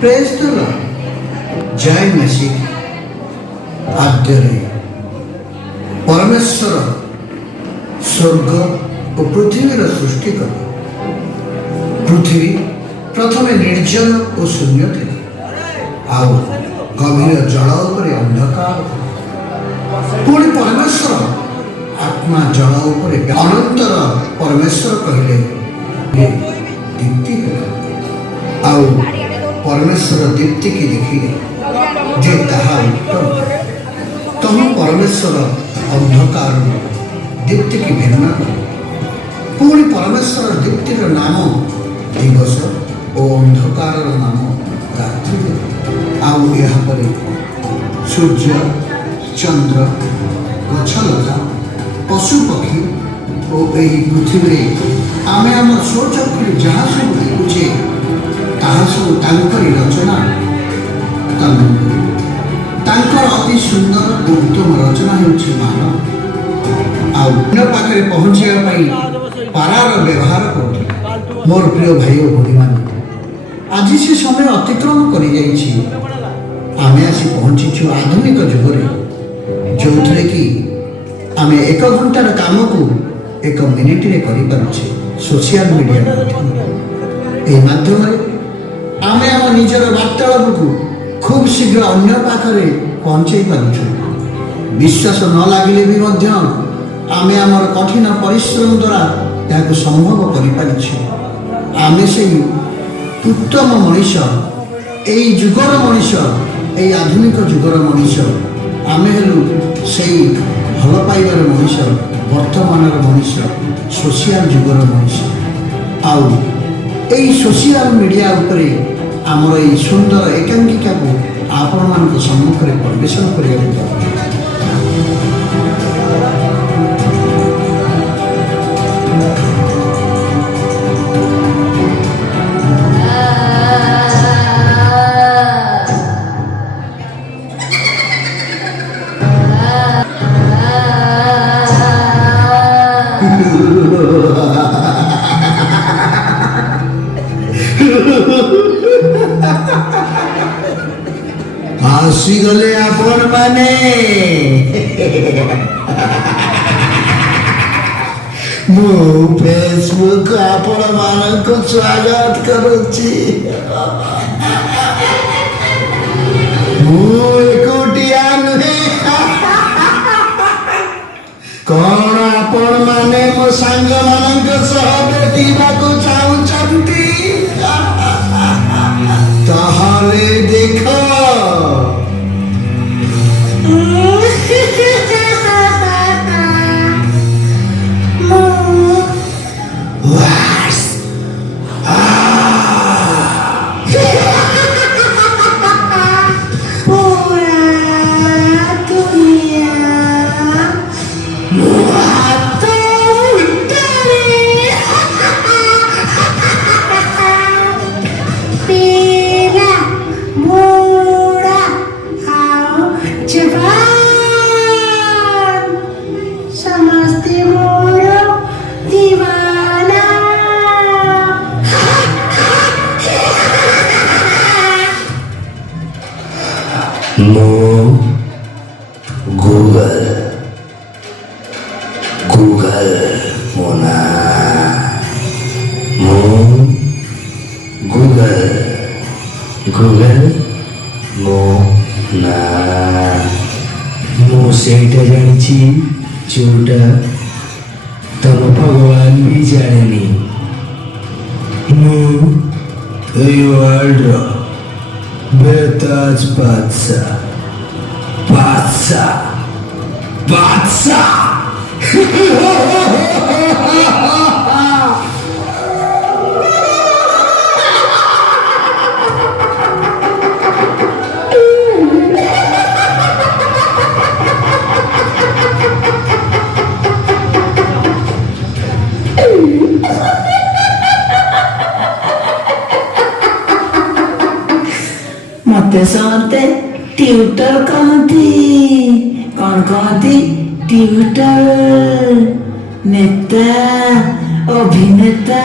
Praise the Lord. जय मसीह। आद्ୟରେ परमेश्वर स्वर्ग और पृथ्वीर सृष्टि कले। पृथ्वी प्रथमे निर्जन और शून्य थे, आउ गभीर जल उपरे अंधकार। पुणी परमेश्वर आत्मा जल उपरे अनंतर परमेश्वर कहले दीप्ति होला। आउ परमेश्वर दीप्ति की देखिले जे ताहा उत्तम। तहु परमेश्वर अंधकार दीप्ति की भिन्न कले। पुणी परमेश्वर दीप्तिर नाम दिवस और अंधकार नाम रात्रि। आउ यहाँ पर सूर्य चंद्र गछलता पशु पक्षी और यही पृथ्वी आमे आम स्वचक्षु जहाँ सब देखुचे ताहा सब तांकरी रचना। तांकर अति सुंदर उत्तम रचना होछि मानव। आउ पाखे पहुँचा पारार व्यवहार कर। मोर प्रिय भाई और भौणी मान आज से समय अतिक्रम कर आमे आसी पहुँचीछु आधुनिक जुगरे, जो थे कि आमे 1 घंटार काम को 1 मिनिट रे करि पारुछे। सोशल मीडिया माध्यम आमे आम निजर वार्तालाप को खूब शीघ्र अन्य पाखरे पहुँचाई पारुछु। विश्वास न लगिले भी मध्य आमे आमर कठिन परिश्रम द्वारा यहाँ संभव कर। आमे से उत्तम मनीष यही जुगर मनीष यही आधुनिक जुगर मनीष आमे हेलु से भल पाइबार मनीष वर्तमान मनीष सोशल जुगर मनीष। आउ यही सोशल मीडिया उपरे आमर यही सुंदर एकांकिका को आपण मान सम्मुख में प्रवेशन कर। आसीगले आपण माने मु फेसबुक आपण मान को स्वागत करुची। मु एकोटिया नुहे कौन आपण माने मो सांग मानक सह भेटिबाकू चाहुचंती ताहाले देखो। गूगल मोना गूगल मोना मु सेटा जानिछि जोटा तम भगवान भी जानेनी। मु ए वर्ल्ड बेताज बादशाह बादशाह बादशाह। मते समते ट्यूटर कहती कौन कहती ट्यूटर नेता अभिनेता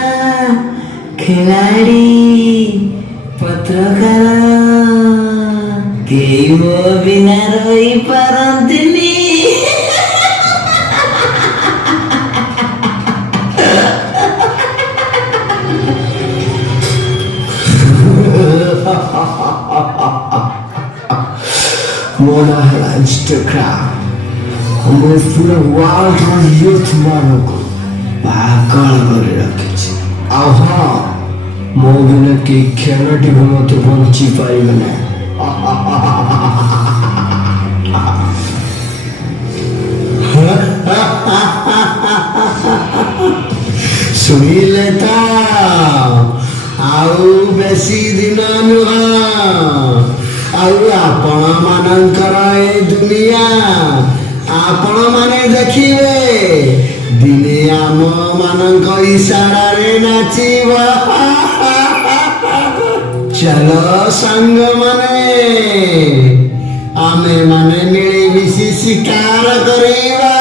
खिलाड़ी ପତ୍ରକାର କେହି ମୋ ବିନା ରହିପାରନ୍ତିନି। ମୋ ନାଁ ହେଲା ଇନ୍ଷ୍ଟାଗ୍ରାମ। ମୁଁ ପୁରା ୱାର୍ଲଡର ୟୁଥ୍ ମାନଙ୍କୁ ପାଗଳ କରି ରଖିଛି। ଆଉ ହଁ, ମୋ ବିନା କେହି ଖେଳଟି ବି ମୋତେ ବଞ୍ଚି ପାରିବେ ନାହିଁ। ଶୁଣିଲେ ତ, ଆଉ ବେଶୀ ଦିନ ନୁହଁ, ଆଉ ଆପଣ ମାନଙ୍କର ଏ ଦୁନିଆ ଆପଣ ମାନେ ଦେଖିବେ। ଦିନେ ଆମ ମାନଙ୍କ ଇଶାରାରେ ନାଚିବ। ଚାଲ ସାଙ୍ଗମାନେ, ଆମେ ମାନେ ମିଳିମିଶି ଶିକାର କରିବା।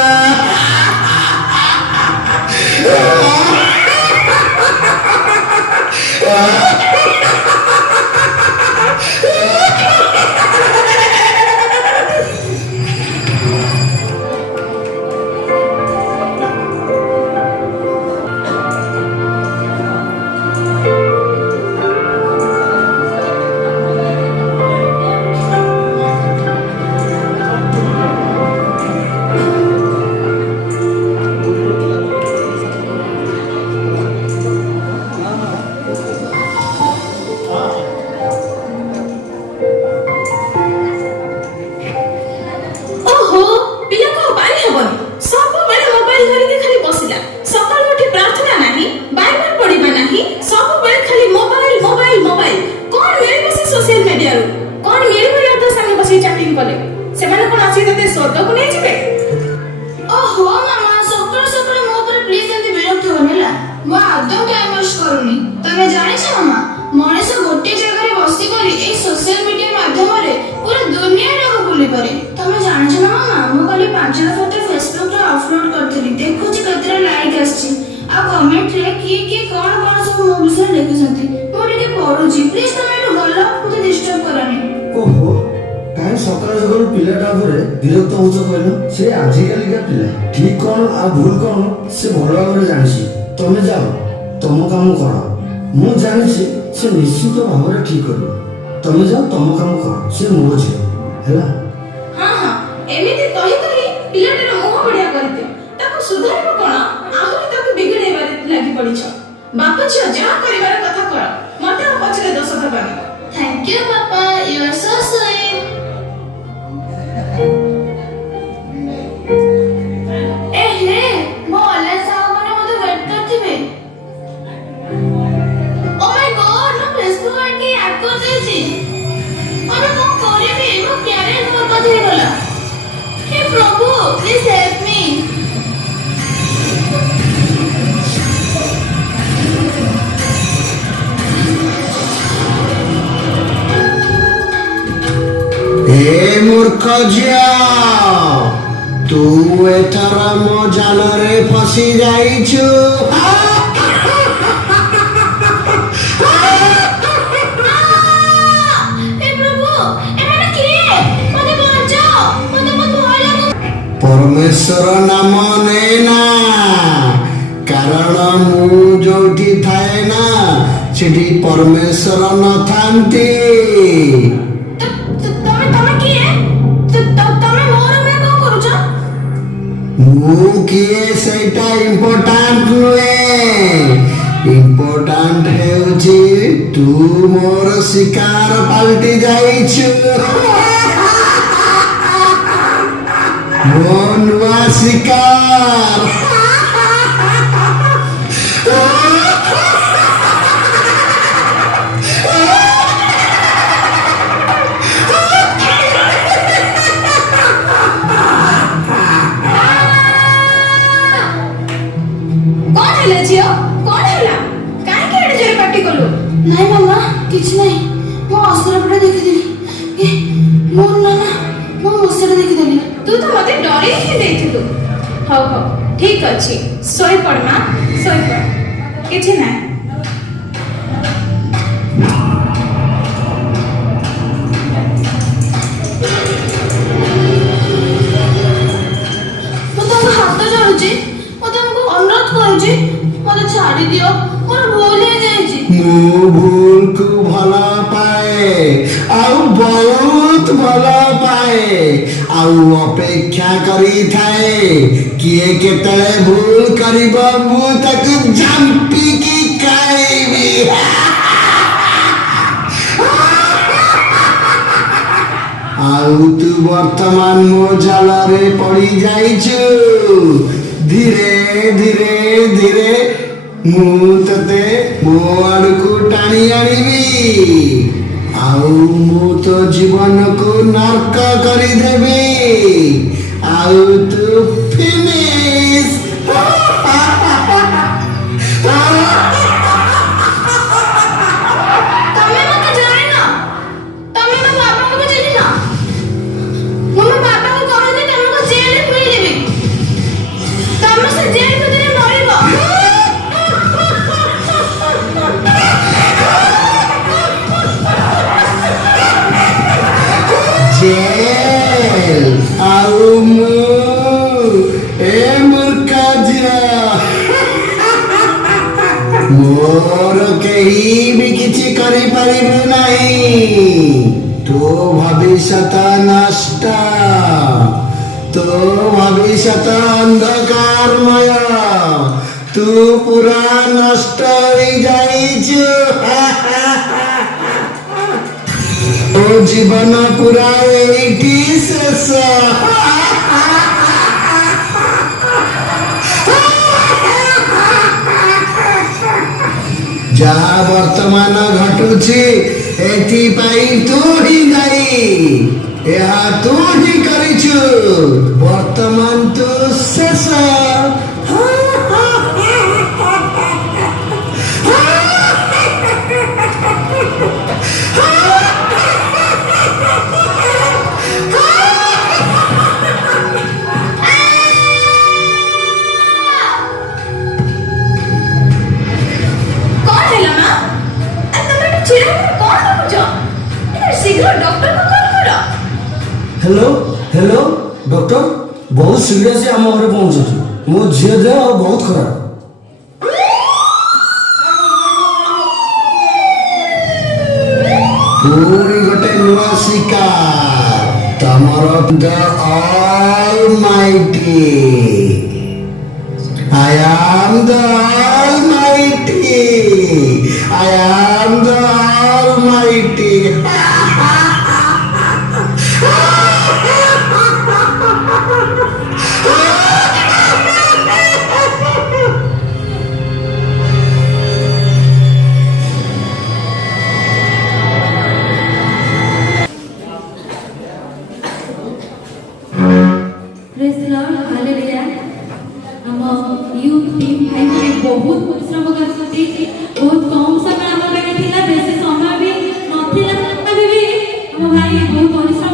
ତମେ ଜାଣିଛ ମାମା, ମଣିଷ ଗୋଟିଏ ଜାଗାରେ ବସିକରି ଏଇ ସୋସିଆଲ ମିଡିଆ ମାଧ୍ୟମରେ ପୁରା ଦୁନିଆଟାକୁ ବୁଲି ପାରେ। ତମେ ଜାଣିଛ ନା ମାମା, ମୁଁ କାଲି 5ଟା ଫଟୋ ଫେସବୁକରେ ଅପଲୋଡ କରିଥିଲି। ଦେଖୁଛି କେତେଟା ଲାଇକ୍ ଆସିଛି। ଆଉ କମେଣ୍ଟରେ କିଏ କଣ ସବୁ ମୋ ବିଷୟରେ ଲେଖିଛନ୍ତି। ମୁଁ ଟିକେ ପଢୁଛି, ପ୍ଲିଜ ତମେ ଏଠୁ ଗଲ, ମତେ ଡିଷ୍ଟର୍ବ କରନି। ଓହୋ, କାହିଁ ସକାଳୁ ସକାଳୁ ପିଲାଟା ଉପରେ ବିରକ୍ତ ହଉଛ କହିଲ? ସେ ଆଜିକାଲିକା ପିଲା, ଠିକ କଣ ଆଉ ଭୁଲ କଣ ସେ ଭଲ ଭାବରେ ଜାଣିଛି। ତମେ ଯାଅ, ତମ କାମ କର। ମୁଁ ଜାଣିଛି ସେ ନିଶ୍ଚିତ ଭାବରେ ଠିକ କରିବ। ତମେ ଯାଅ, ତମ କାମ କର। ସେ ମୋ ଝିଅ ହେଲା। ହଁ, ଏମିତି କହି ପିଲାଟାର ମୁହଁ ବଢିଆ କରିଦିଅ। ତାକୁ ସୁଧାରିବ କଣ, ଆହୁରି ତାକୁ ବିଗିଡେଇବାରେ ଲାଗି ପଡିଛ। ବାପ ଝିଅ ଯାହା କରିବାର କଥା କର, ମତେ ଆଉ ପଛରେ ଦୋଷ ଦେବାନି। ଥ୍ୟାଙ୍କ ୟୁ ବାପା, ୟୁ ଆର୍ ସୋ ସୁଇଟ୍। ମୋ ଅନଲାଇନ ସାଙ୍ଗମାନେ ମତେ ୱେଟ୍ କରିଥିବେ। ଓ ମାଇ ଗଡ୍, ମୋ ଫେସବୁକ ଆଇଡି ହ୍ୟାକ୍ କରିଦେଇଛି। ଆମେ କଣ କରିବି? ମୋ କ୍ୟାରିୟର ବର୍ବାଦ ହେଇଗଲା। हे प्रभु, प्लीज हेल्प मी। हे मूर्ख झिଅ, तू एथर मो जालरे फसी जाइछु। परमेश्वर नाम नेना, कारण मु जोठी थाए ना सेठी परमेश्वर न थांती। मु किए सेटा इम्पोर्टांट नुए। इम्पोर्टांट हेउची तू मोर शिकार पाल्टी जाइछु। ମୋ ନୂଆ ଶିକାର। କଣ ହେଲା ଝିଅ, କଣ ହେଲା? କାହିଁକି ଏଡେ ଜୋରେ ପାଟି କଲୁ? ନାଇଁ ମାମା, କିଛି ନାହିଁ। ମୁଁ ଅସ୍ତ୍ରପଟା ଦେଖିଥିଲି। ମୋ ନାନା, ମୁଁ ମଶାଟା ଦେଖିଥିଲି। ତୁ ତ ମତେ ଡରେଇ ହିଁ ଦେଇଥିଲୁ। ହଉ ଠିକ ଅଛି, ଶୋଇପଡ଼ ମା, ଶୋଇପଡ଼, କିଛି ନାହିଁ। ବହୁତ ଭଲ ପାଏ ଆଉ ଅପେକ୍ଷା କରିଥାଏ କିଏ କେତେବେଳେ ଭୁଲ କରିବ ମୁଁ ତାକୁ ଝାମ୍ପିକି ଖାଇବି। ଆଉ ତୁ ବର୍ତ୍ତମାନ ମୋ ଜାଲରେ ପଡ଼ି ଯାଇଛୁ। ଧୀରେ ଧୀରେ ଧୀରେ ମୁଁ ତତେ ମୋ ଆଡ଼କୁ ଟାଣି ଆଣିବି ଆଉ ମୁଁ ତୋ ଜୀବନକୁ ନର୍କ କରିଦେବି ଆଉ ତୁ ଫିନିଶ। ତମେ ମତେ ଜାଣିନ, ତମେ ମୋ ବାବାଙ୍କୁ ବି ଚିହ୍ନିନ। ମୁଁ ମୋ ବାବାଙ୍କୁ କହିଲି ତମକୁ ଜେଲରେ ପୁରେଇଦେବି, ତମେ ସେ ଜେଲ ଭିତରେ ମରିବ। ଜେଲ ଆଉ ମୁଁ ଏ ମୂର୍ଖ ଝିଅ ମୋର କେହି ବି କିଛି କରିପାରିବେ ନାହିଁ। ତୋ ଭବିଷ୍ୟତ ନଷ୍ଟ, ତୋ ଭବିଷ୍ୟତ ଅନ୍ଧକାରମୟ, ତୁ ପୁରା ନଷ୍ଟ ହୋଇଯାଇଛୁ। ତୋ ଜୀବନ ପୁରା ଏଇଠି ଶେଷ। ଯାହା ବର୍ତ୍ତମାନ ଘଟୁଛି ଏଥିପାଇଁ ତୁ ହିଁ ଦାୟୀ। ଏହା ତୁ ହିଁ କରିଛୁ। ବର୍ତ୍ତମାନ ତୁ ଶେଷ। କଣ ହେଲା ମା? ତମେ ଏଠି ଛିଡ଼ା ହେଇକି କଣ ଦେଖୁଛ? ଶୀଘ୍ର ଡକ୍ଟରକୁ କଲ୍ କର। ହ୍ୟାଲୋ ହ୍ୟାଲୋ ଡକ୍ଟର, ବହୁତ ସିରିୟସ୍ ଆମ ଘରେ ପହଞ୍ଚୁଛୁ। ମୋ ଝିଅ ଦେହ ବହୁତ ଖରାପ। ପୁଣି ଗୋଟେ ନୂଆ ଶିକାର ତମର Almighty. I am the Almighty. I am the Almighty. Praise the Lord, hallelujah. ଆମ ୟୁଥ୍ ଟିମ୍ ଭାଇମାନେ ବହୁତ ପରିଶ୍ରମ କରିଛନ୍ତି। ବହୁତ କମ୍ ସମୟ ଆମ ପାଖରେ ଥିଲା, ବେଶୀ ସମୟ ବି ନଥିଲା, ତଥାପି ବି ଆମ ଭାଇ ବହୁତ ପରିଶ୍ରମ